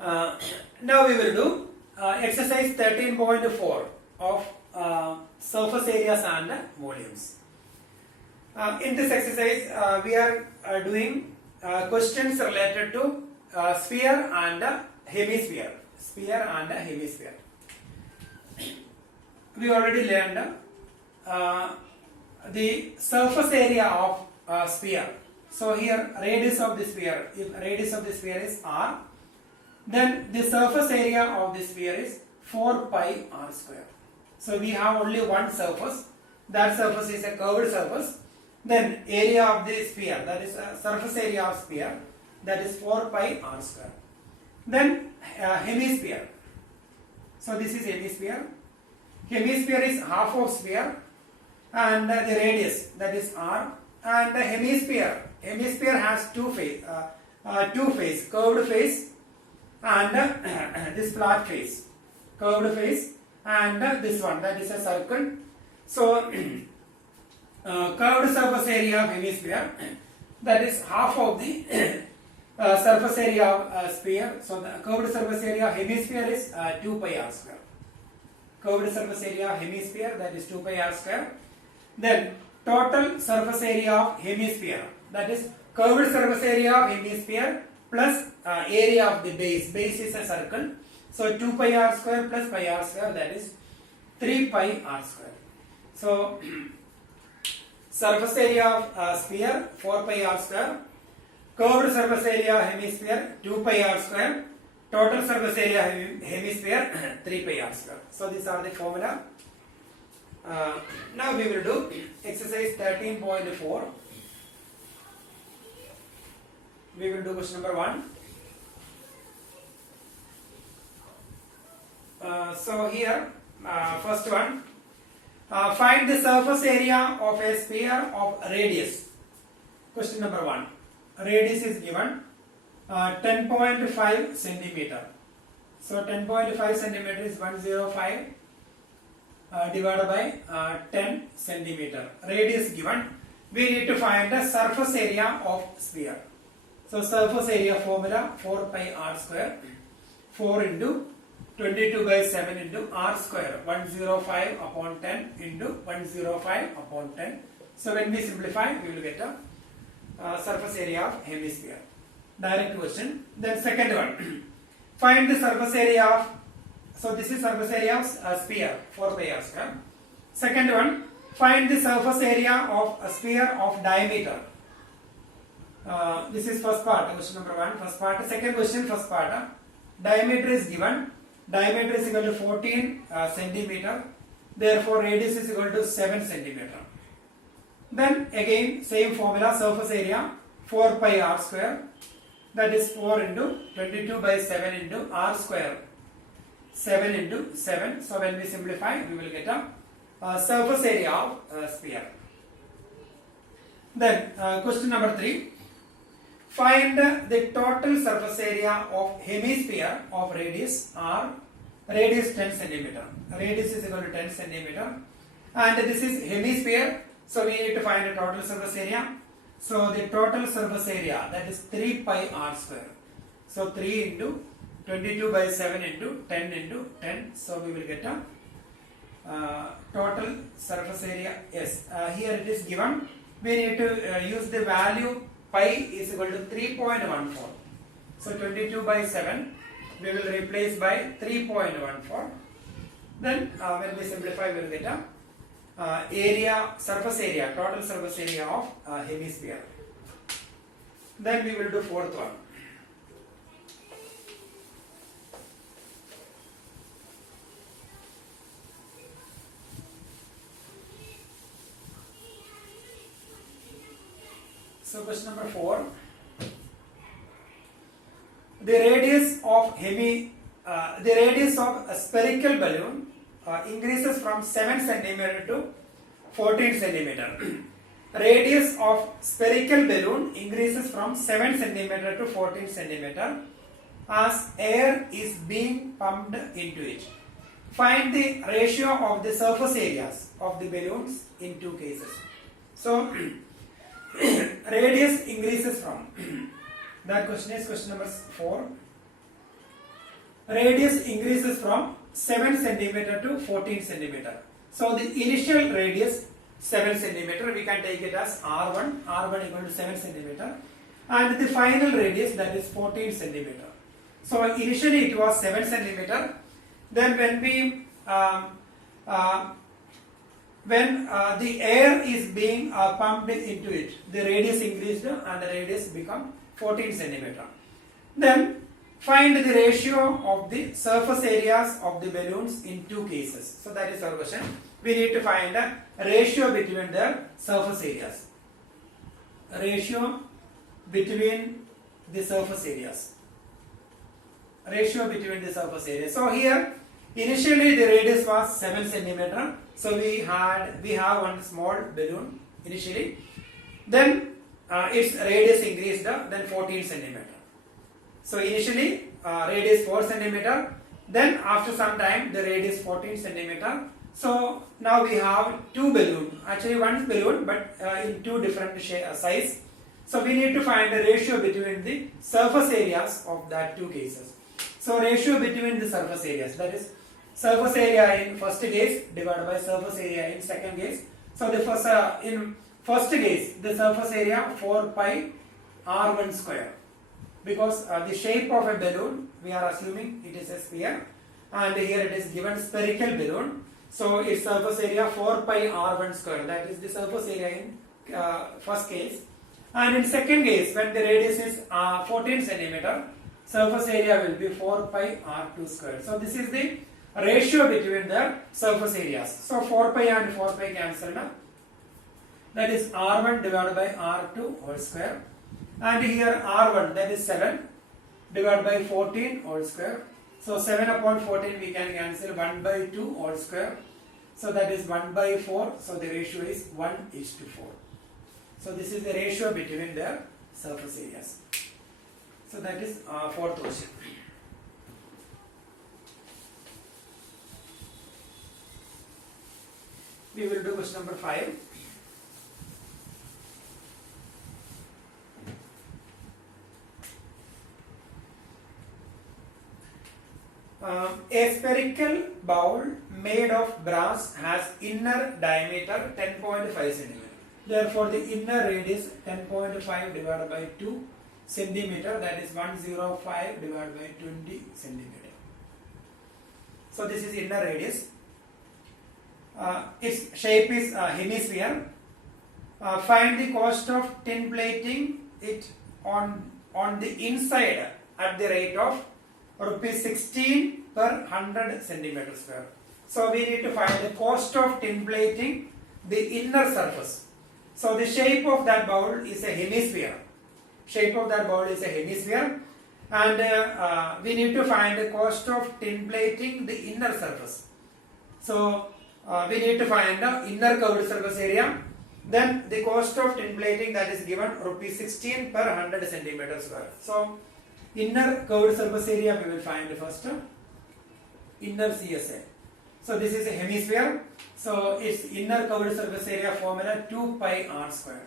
Uh, Now we will do exercise 13.4 of surface areas and volumes. In this exercise, we are doing questions related to sphere and hemisphere. Sphere and hemisphere. We already learned the surface area of sphere. So here radius of the sphere, if radius of the sphere is r, then the surface area of the sphere is 4 pi r square. So we have only one surface. That surface is a curved surface. Then area of the sphere, that is surface area of sphere, that is 4 pi r square. Then hemisphere. So this is hemisphere. Hemisphere is half of sphere and the radius, that is r. And the hemisphere has two face, curved face and this flat face, curved face and this one, that is a circle. So curved surface area of hemisphere, that is half of the surface area of sphere. So the curved surface area of hemisphere is 2 pi r square. Curved surface area of hemisphere, that is 2 pi r square. Then total surface area of hemisphere, that is curved surface area of hemisphere plus area of the base. Base is a circle. So 2 pi r square plus pi r square, that is 3 pi r square. So surface area of sphere 4 pi r square, curved surface area of hemisphere 2 pi r square, total surface area of hemisphere 3 pi r square. So these are the formula. Now we will do exercise 13.4. We will do question number 1. So here, first one, find the surface area of a sphere of radius. Question number 1. Radius is given 10.5 centimeter. So 10.5 centimeter is 105 divided by 10 centimeter. Radius given. We need to find the surface area of sphere. So surface area formula 4 pi r square, 4 into 22 by 7 into r square, 105 upon 10 into 105 upon 10. So when we simplify, we will get a surface area of hemisphere. Direct question. Then second one, find the surface area of, so this is surface area of sphere, 4 pi r square. Second one, find the surface area of a sphere of diameter. This is first part, question number 1, first part. Second question, first part. Diameter is given. Diameter is equal to 14 centimeter. Therefore, radius is equal to 7 centimeter. Then again, same formula, surface area 4 pi r square. That is 4 into 22 by 7 into r square. 7 into 7. So when we simplify, we will get a surface area of sphere. Then question number 3. Find the total surface area of hemisphere of radius r. Radius 10 centimeter. Radius is equal to 10 centimeter. And this is hemisphere. So we need to find the total surface area. So the total surface area, that is 3 pi r square. So 3 into 22 by 7 into 10 into 10. So we will get a total surface area. Yes, here it is given. We need to use the value pi is equal to 3.14. So 22 by 7 we will replace by 3.14. Then when we simplify, we will get a area, surface area, total surface area of hemisphere. Then we will do fourth one. So question number 4. The radius of a spherical balloon increases from 7 centimeter to 14 centimeter. Radius of spherical balloon increases from 7 centimeter to 14 centimeter as air is being pumped into it. Find the ratio of the surface areas of the balloons in two cases. So radius increases from, that question is question number 4. radius increases from 7 centimeter to 14 centimeter. So the initial radius 7 centimeter, we can take it as R1, R1 equal to 7 centimeter, and the final radius, that is 14 centimeter. So initially it was 7 centimeter, then when we the air is being pumped into it, the radius increased and the radius become 14 centimeter. Then find the ratio of the surface areas of the balloons in two cases. So that is our question. We need to find a ratio between their surface areas. Ratio between the surface areas. Ratio between the surface areas. So here initially the radius was 7 centimeter. So we have one small balloon initially. Then its radius increased, then 14 centimeter. So initially radius 4 centimeter. Then after some time the radius 14 centimeter. So now we have two balloons. Actually one balloon, but in two different size. So we need to find the ratio between the surface areas of that two cases. So ratio between the surface areas, that is surface area in first case divided by surface area in second case. So the first in first case the surface area 4 pi r1 square, because the shape of a balloon we are assuming it is a sphere, and here it is given spherical balloon. So its surface area 4 pi r1 square, that is the surface area in first case. And in second case, when the radius is 14 centimeter, surface area will be 4 pi r2 square. So this is the ratio between the surface areas. So 4 pi and 4 pi cancel now. That is r1 divided by r2 whole square. And here r1, that is 7 divided by 14 whole square. So 7 upon 14 we can cancel 1 by 2 whole square. So that is 1 by 4. So the ratio is 1:4. So this is the ratio between their surface areas. So that is fourth question. We will do question number 5. A spherical bowl made of brass has inner diameter 10.5 centimeter. Therefore, the inner radius 10.5 divided by 2 centimeter, that is 105 divided by 20 centimeter. So this is inner radius. Its shape is hemisphere. Find the cost of tin plating it on the inside at the rate of rupees 16 per 100 centimeter square. So we need to find the cost of tin plating the inner surface. So the shape of that bowl is a hemisphere. Shape of that bowl is a hemisphere, and we need to find the cost of tin plating the inner surface. So we need to find the inner curved surface area. Then the cost of tin plating, that is given rupees 16 per 100 centimeter square. So inner curved surface area we will find first. Inner CSA. So this is a hemisphere. So its inner curved surface area formula 2 pi r square.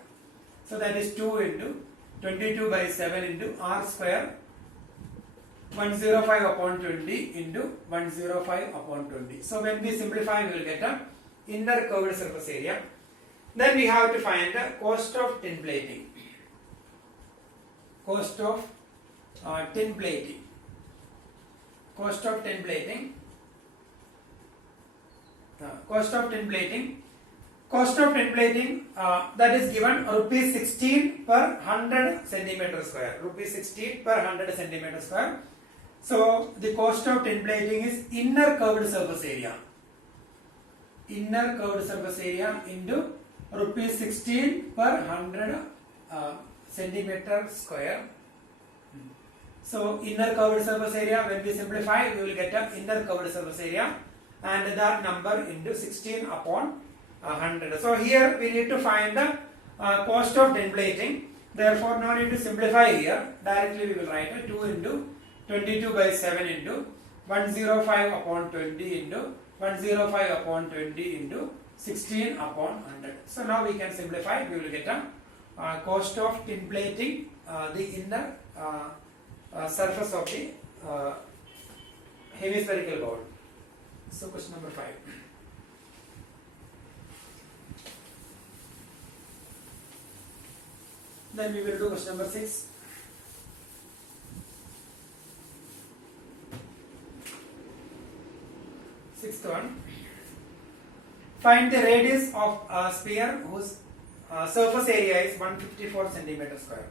So that is 2 into 22 by 7 into r square, 105 upon 20 into 105 upon 20. So when we simplify, we will get a inner curved surface area. Then we have to find the cost of tin plating. Cost of tin plating. Cost of tin plating. Cost of tin plating. Cost of tin plating, that is given rupees 16 per 100 centimeter square. Rupees 16 per 100 centimeter square. So the cost of tin plating is inner curved surface area. Inner curved surface area into rupees 16 per 100 centimeter square. So inner curved surface area, when we simplify, we will get a inner curved surface area, and that number into 16 upon 100. So here we need to find the cost of tin plating. Therefore, no need to simplify here. Directly we will write a 2 into 22 by 7 into 105 upon 20 into 105 upon 20 into 16 upon 100. So now we can simplify. We will get a cost of tin plating the inner surface of the hemispherical bowl. So question number 5. Then we will do question number 6. Sixth one. Find the radius of a sphere whose surface area is 154 centimeter square.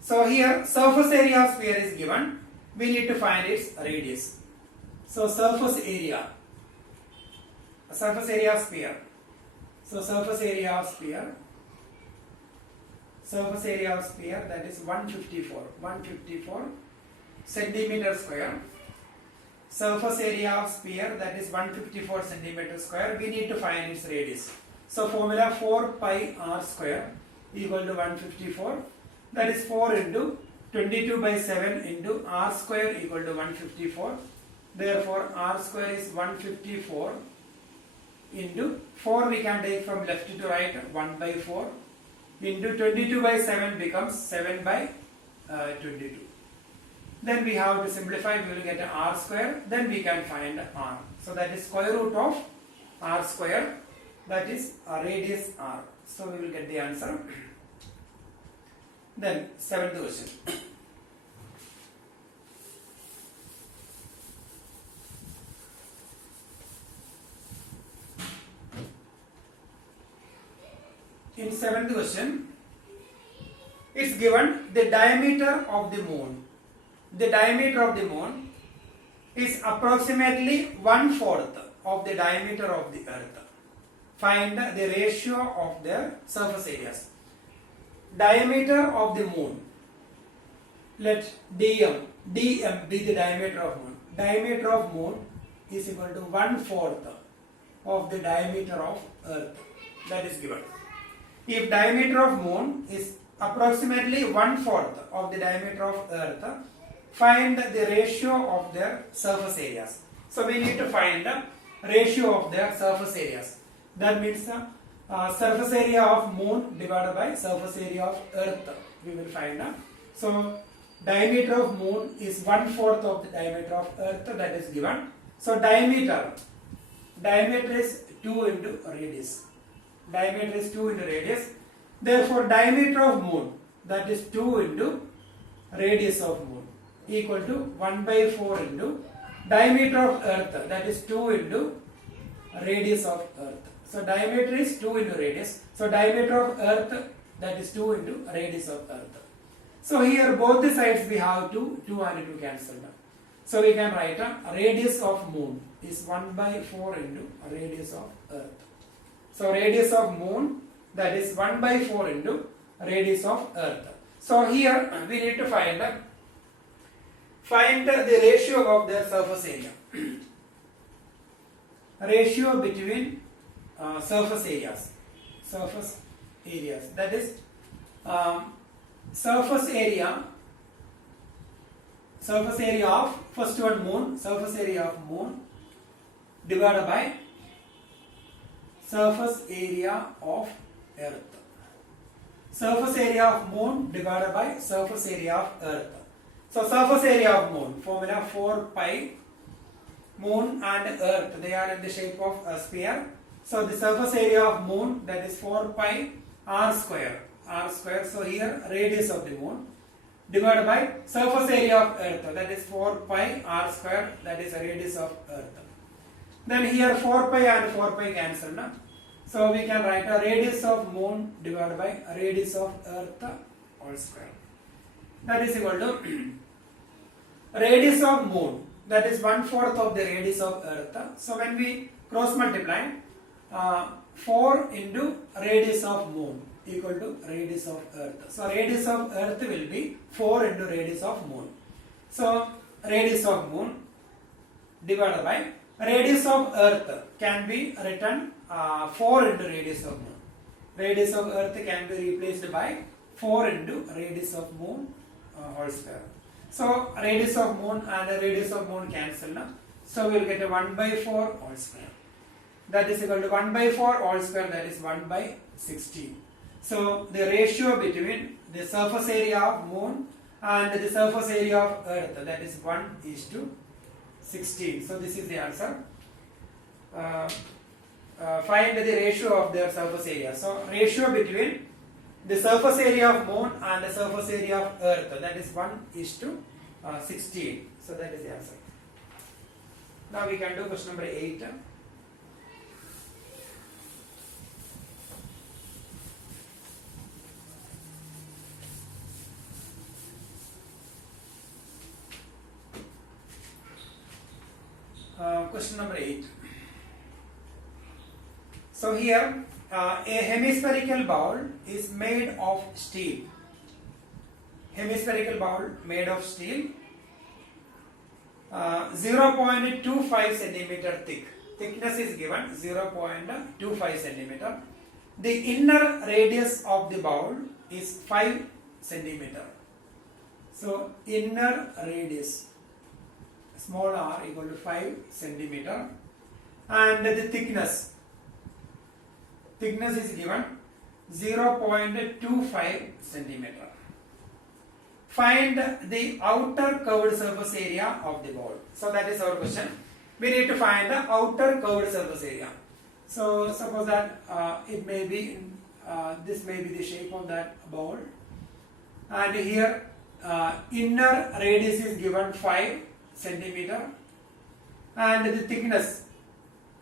So here surface area of sphere is given. We need to find its radius. So surface area of sphere. So surface area of sphere that is 154 centimeter square. Surface area of sphere that is 154 centimeter square. We need to find its radius. So formula 4 pi r square equal to 154. That is 4 into 22 by 7 into r square equal to 154. Therefore r square is 154 into 4 we can take from left to right 1 by 4 into 22 by 7 becomes 7 by 22. Then we have to simplify, we will get r square, then we can find r. So that is square root of r square, that is radius r. So we will get the answer. Then 7th question. In 7th question, it's given the diameter of the moon. The diameter of the moon is approximately 1/4 of the diameter of the earth. Find the ratio of their surface areas. Diameter of the moon. Let dm be the diameter of moon. Diameter of moon is equal to 1/4 of the diameter of earth. That is given. If diameter of moon is approximately 1/4 of the diameter of earth, find the ratio of their surface areas. So we need to find the ratio of their surface areas. That means surface area of moon divided by surface area of earth. We will find. So diameter of moon is 1/4 of the diameter of earth, that is given. So diameter is 2 into radius. Diameter is 2 into radius. Therefore diameter of moon, that is 2 into radius of moon, equal to 1 by 4 into diameter of earth, that is 2 into radius of earth. So diameter is 2 into radius. So diameter of earth, that is 2 into radius of earth. So here both the sides we have 2 and 2 cancelled. So we can write a radius of moon is 1 by 4 into radius of earth. So radius of moon, that is 1 by 4 into radius of earth. So here we need to find the ratio of their surface area. Ratio between surface areas. That is surface area of first one moon, surface area of moon divided by surface area of earth. Surface area of moon divided by surface area of earth. So surface area of moon, formula 4 pi, moon and earth, they are in the shape of a sphere. So the surface area of moon, that is 4 pi r square. So here radius of the moon divided by surface area of earth, that is 4 pi r square, that is a radius of earth. Then here 4 pi and 4 pi cancel. So we can write a radius of moon divided by radius of earth all square. That is equal to radius of moon, that is 1/4 of the radius of earth. So when we cross multiply 4 into radius of moon equal to radius of earth. So radius of earth will be 4 into radius of moon. So radius of moon divided by radius of earth can be written 4 into radius of moon. Radius of earth can be replaced by 4 into radius of moon whole square. So radius of moon and radius of moon cancel. So we will get a 1 by 4 whole square. That is equal to 1 by 4 whole square, that is 1 by 16. So the ratio between the surface area of moon and the surface area of earth, that is 1:16. 16. So this is the answer. Find the ratio of their surface area. So ratio between the surface area of moon and the surface area of earth, that is 1:16. So that is the answer. Now we can do question number 8. Question number 8. So here a hemispherical bowl is made of steel. Hemispherical bowl made of steel, 0.25 centimeter thick. Thickness is given 0.25 centimeter. The inner radius of the bowl is 5 centimeter. So inner radius, small r, equal to 5 centimeter, and the thickness is given 0.25 centimeter. Find the outer curved surface area of the bowl. So that is our question. We need to find the outer curved surface area. So suppose that it may be this may be the shape of that bowl, and here inner radius is given 5 centimeter, and the thickness,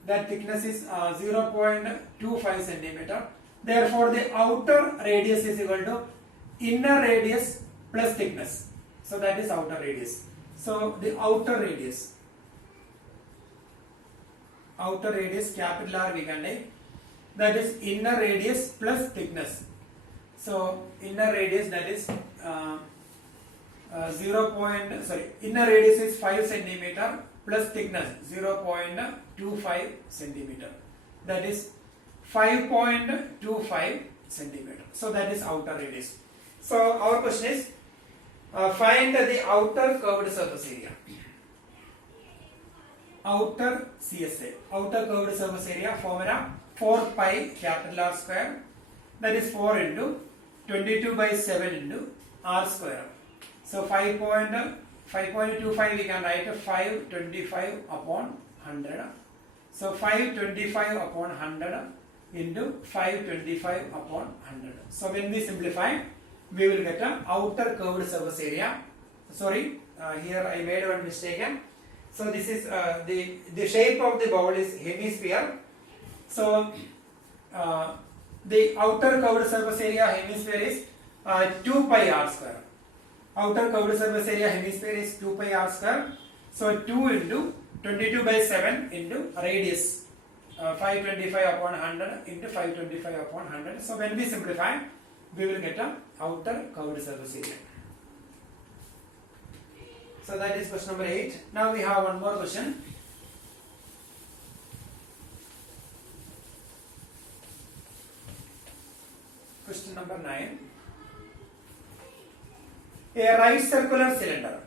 that thickness is 0.25 centimeter. Therefore the outer radius is equal to inner radius plus thickness. So that is outer radius. So the outer radius capital R we can take, that is inner radius plus thickness. So inner radius, that is inner radius is 5 centimeter plus thickness 0.25 centimeter, that is 5.25 centimeter. So that is outer radius. So our question is find the outer curved surface area. Outer CSA, outer curved surface area formula 4 pi capital R square, that is 4 into 22 by 7 into R square. So 5.25 we can write 525 upon 100. So 525 upon 100 into 525 upon 100. So when we simplify, we will get an outer curved surface area. Sorry, here I made one mistake. So this is the shape of the bowl is hemisphere. So the outer curved surface area hemisphere is 2 pi r square. Outer curved surface area hemisphere is 2 pi r square. So 2 into 22 by 7 into radius, 525 upon 100 into 525 upon 100. So when we simplify, we will get a outer curved surface area. So that is question number 8. Now we have one more question. Question number 9. A right circular cylinder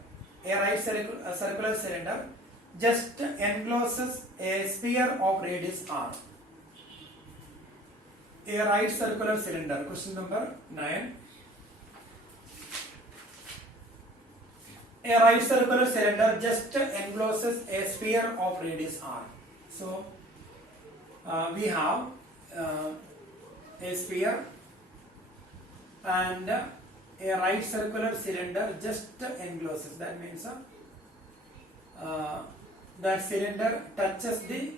just encloses a sphere of radius r. A right circular cylinder. Question number 9. A right circular cylinder just encloses a sphere of radius r. So we have a sphere and a right circular cylinder just encloses. That means that cylinder touches the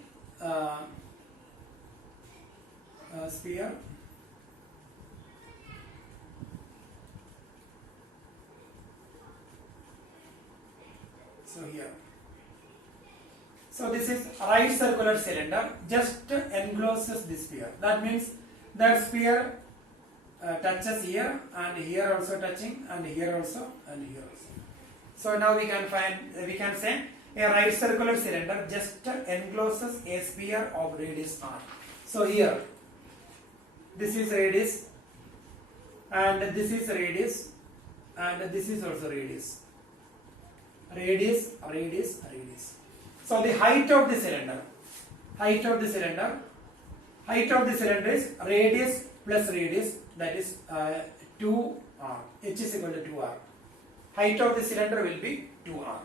sphere. So here. So this is right circular cylinder just encloses the sphere. That means that sphere touches here and here also touching and here also and here also. So now we can say a right circular cylinder just encloses a sphere of radius r. So here this is radius and this is radius and this is also radius. Radius. So the height of the cylinder is radius plus radius, that is 2r. H is equal to 2r. Height of the cylinder will be 2r.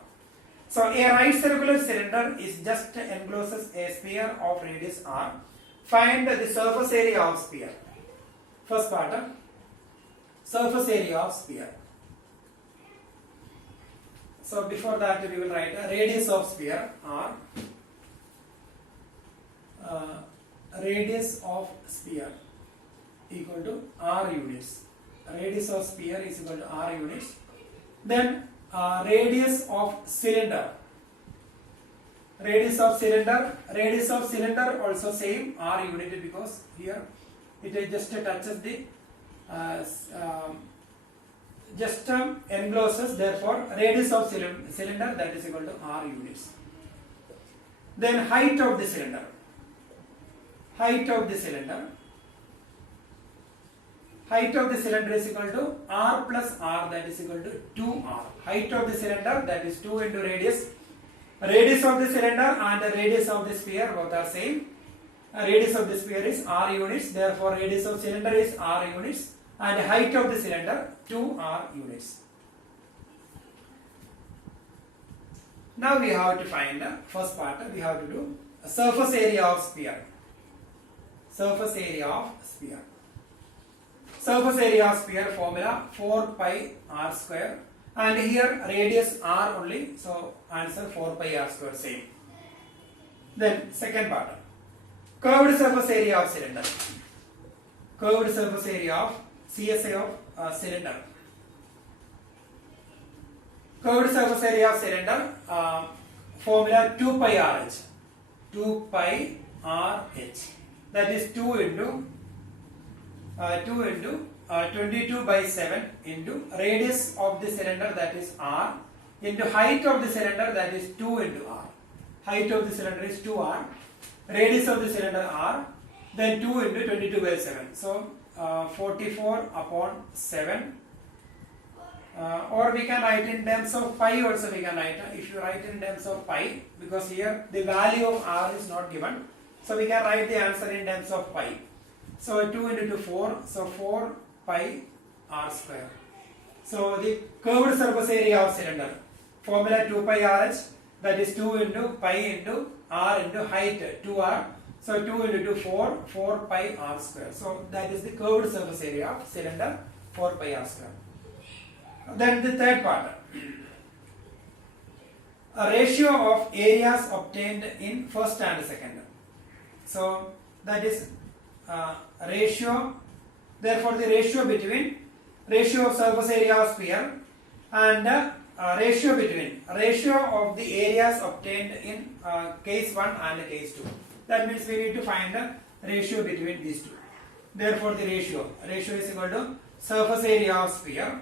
So a right circular cylinder is just encloses a sphere of radius r. Find the surface area of sphere. First part, surface area of sphere. So before that we will write a radius of sphere r. Radius of sphere equal to r units. Radius of sphere is equal to r units. Then radius of cylinder. Radius of cylinder also same r unit, because here it just touches the just encloses, therefore radius of cylinder, that is equal to r units. Then height of the cylinder. Height of the cylinder is equal to r plus r, that is equal to 2r. Height of the cylinder, that is 2 into radius. Radius of the cylinder and the radius of the sphere both are same. Radius of the sphere is r units, therefore radius of cylinder is r units, and height of the cylinder 2r units. Now we have to find the first part. We have to do a surface area of sphere. Surface area of sphere. Surface area of sphere formula 4 pi r square, and here radius r only, so answer 4 pi r square same. Then second part, curved surface area of cylinder. Curved surface area of CSA of cylinder. Curved surface area of cylinder formula 2 pi RH. 2 pi RH, that is 2 into 22 by 7 into radius of the cylinder, that is r, into height of the cylinder, that is 2 into r. Height of the cylinder is 2r, radius of the cylinder r, then 2 into 22 by 7. So 44 upon 7, or we can write in terms of pi also we can write. If you write in terms of pi, because here the value of r is not given, so we can write the answer in terms of pi. So 2 into 4, so 4 pi r square. So the curved surface area of cylinder, formula 2 pi RH, that is 2 into pi into r into height 2r. So 2 into 4, 4 pi r square. So that is the curved surface area of cylinder, 4 pi r square. Then the third part, a ratio of areas obtained in first and second. So that is ratio, therefore the ratio between ratio of surface area of sphere and ratio of the areas obtained in case 1 and case 2. That means we need to find the ratio between these two. Therefore the ratio is equal to surface area of sphere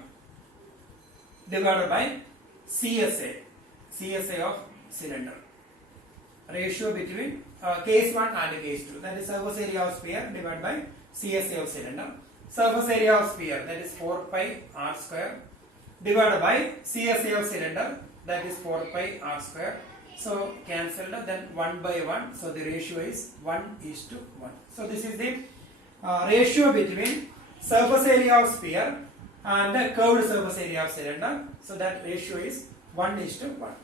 divided by CSA of cylinder. Ratio between case 1 and case 2, that is surface area of sphere divided by CSA of cylinder. Surface area of sphere, that is 4 pi r square, divided by CSA of cylinder, that is 4 pi r square. So cancelled, then 1 by 1, so the ratio is 1:1. So this is the ratio between surface area of sphere and the curved surface area of cylinder. So that ratio is 1:1.